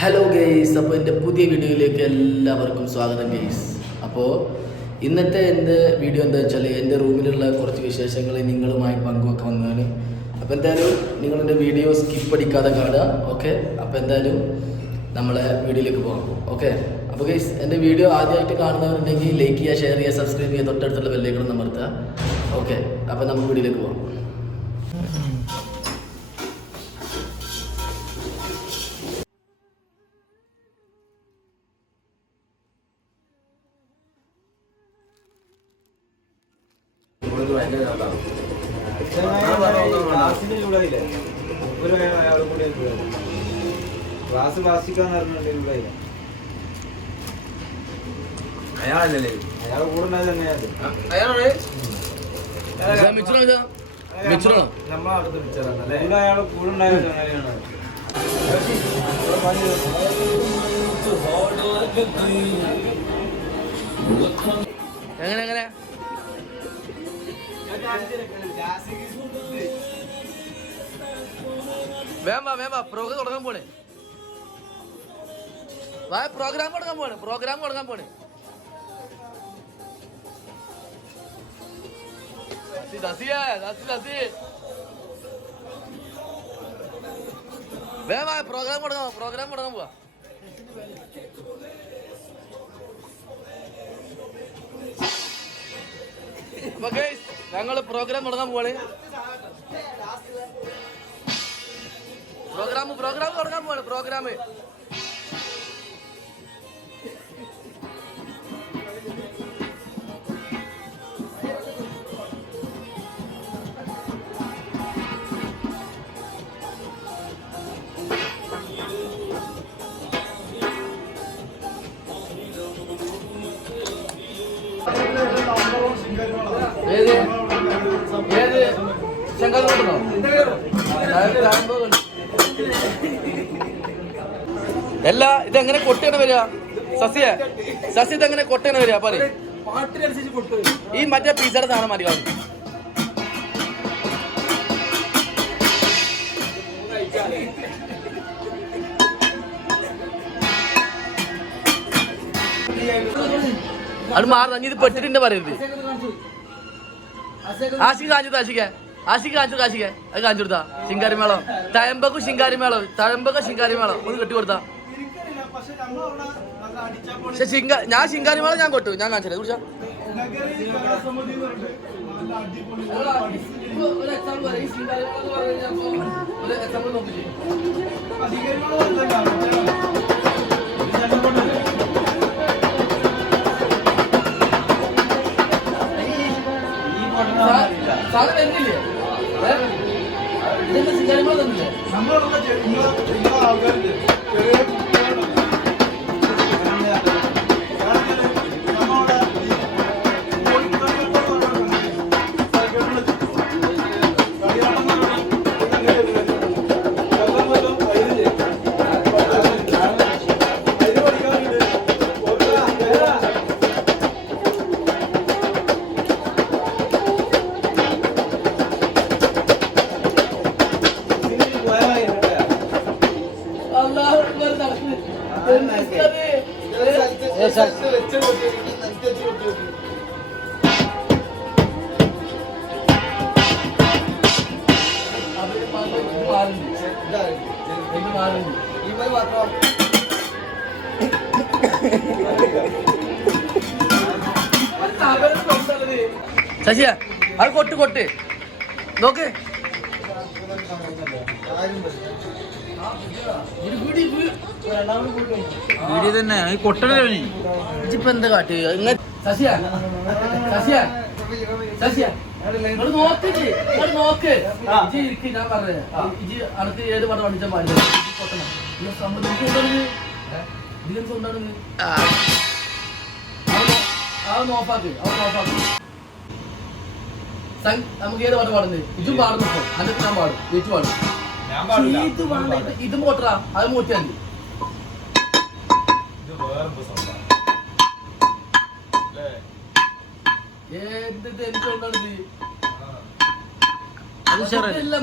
Hello guys, അപ്പോൾ എൻ്റെ പുതിയ വീഡിയോയിലേക്ക് എല്ലാവർക്കും സ്വാഗതം ഗെയ്സ്. അപ്പോൾ ഇന്നത്തെ എൻ്റെ വീഡിയോ എന്താ വെച്ചാൽ എൻ്റെ റൂമിലുള്ള കുറച്ച് വിശേഷങ്ങൾ നിങ്ങളുമായി പങ്കുവെക്കുന്നതാണ്. അപ്പോൾ എന്തായാലും നിങ്ങളെൻ്റെ വീഡിയോ സ്കിപ്പ് അടിക്കാതെ കാണുക. ഓക്കെ, അപ്പോൾ എന്തായാലും നമ്മളെ വീഡിയോയിലേക്ക് പോകാം. ഓക്കെ, അപ്പോൾ ഗെയ്സ് എൻ്റെ വീഡിയോ ആദ്യമായിട്ട് കാണുന്നവരുണ്ടെങ്കിൽ ലൈക്ക് ചെയ്യുക, ഷെയർ ചെയ്യുക, സബ്സ്ക്രൈബ് ചെയ്യുക, തൊട്ടടുത്തുള്ള ബെല്ലൈക്കൺ അമർത്തുക. ഓക്കെ, അപ്പോൾ നമുക്ക് വീഡിയോയിലേക്ക് പോകാം. ക്ലാസ് പ്ലാസ്റ്റിക്കാന്ന് പറഞ്ഞിട്ടുണ്ട്. അയാളല്ലേ അയാൾ കൂടെ നമ്മളടുത്ത് മിച്ചറാണല്ലേ അയാൾ കൂടെ ഉണ്ടായത് അങ്ങനെയാണ്. എങ്ങനെ എങ്ങനെ വേമ്പ പ്രോഗ്രാം തുടങ്ങാൻ പോണേ. പ്രോഗ്രാം തുടങ്ങാൻ പോണേ. പ്രോഗ്രാം തുടങ്ങാൻ പോവാ. അപ്പൊ ഗയ്സ് ഞങ്ങള് പ്രോഗ്രാം തുടങ്ങാൻ പോവാണ്. പ്രോഗ്രാം തുടങ്ങാൻ പോവാണ്. പ്രോഗ്രാം അല്ല ഇതെങ്ങനെ കൊട്ടയാണ് വരിക? സസ്യ ഇതെങ്ങനെ കൊട്ടയാണ് വരിക? പറ. ഈ മറ്റേ പിസയുടെ സാധനം മതി കാണും. അത് മാറുന്ന ഇത് പെട്ടിട്ടുണ്ട് പറയരുത്. ആശിക്ക് കാണിച്ചു അത് കാണിച്ചു കൊടുത്താ. ശിങ്കാരിമേളം തഴമ്പക ഒന്ന് കെട്ടി കൊടുത്താ. പക്ഷെ ഞാൻ ശിങ്കാരിമേളം ഞാൻ കൊട്ടു. ഞാൻ കാണിച്ചത് കുറിച്ചാ സാധനം വരുന്നില്ലേ? ഇതെന്താ ശിങ്കാരിമേളം തന്നില്ലേ? ശശിയ അത് കൊട്ട് നോക്ക്. വീഡിയോ തന്നെ കൊട്ടണോ ഇപ്പൊ എന്താ കാട്ടി? ശശിയ നോക്ക് ഞാൻ പറഞ്ഞേ. ഇജി അടുത്ത് ഏത് പടം പഠിച്ചാൽ പാടില്ല. കൊട്ടണം നമുക്ക് ഏത് പാട്ട് പാടുന്നത്? ഇതും പാടുന്നു. അതിന് ഞാൻ പാടും, ചേച്ചി പാടും. ഇതും പോട്ടാ, അത് മൂട്ടിയാൽ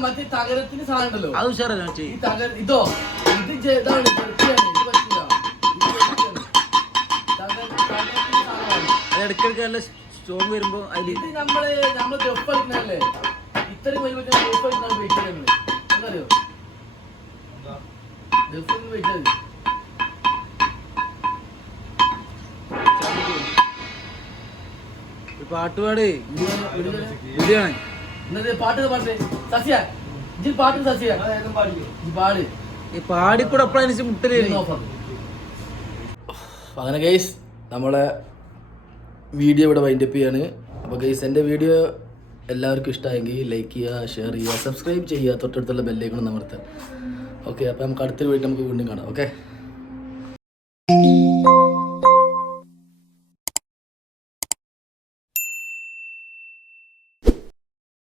മറ്റേ തകരത്തിന് സാധനം ഉണ്ടല്ലോ. ഇതോ ഇത് ഇതാണ് ഇടയ്ക്കിടയ്ക്ക് നല്ല സ്റ്റോൺ വരുമ്പോ അതിൽ ഇത് നമ്മള് ദഫ് കളിക്കുന്നതല്ലേ, ഇത്രയും വരുമ്പോ ദഫ് കളിക്കുന്ന വെയിറ്റ് ചെയ്യുന്നത് എന്തറിയോ? ദഫ് വെയിറ്റ് ചെയ്ത് പാട്ടുപാടേ ഇതാണ് ഇന്നത്തെ പാട്ട് സസ്യ ഇജ്ജ് പാട്ട് സസ്യ ഈ പാട് ഈ പാടിക്കൂടെ എപ്പോഴാണ് മുട്ടല് അങ്ങനെ ഗൈസ് നമ്മളെ വീഡിയോ ഇവിടെ വൈൻഡപ്പ് ചെയ്യാണ്. അപ്പോൾ ഗൈസ് എൻ്റെ വീഡിയോ എല്ലാവർക്കും ഇഷ്ടമായെങ്കിൽ ലൈക്ക് ചെയ്യുക, ഷെയർ ചെയ്യുക, സബ്സ്ക്രൈബ് ചെയ്യുക, തൊട്ടടുത്തുള്ള ബെല്ലൈക്കണം അമർത്തുക. ഓക്കെ, അപ്പോൾ നമുക്ക് അടുത്തൊരു വീഡിയോ നമുക്ക് വീണ്ടും കാണാം. ഓക്കെ.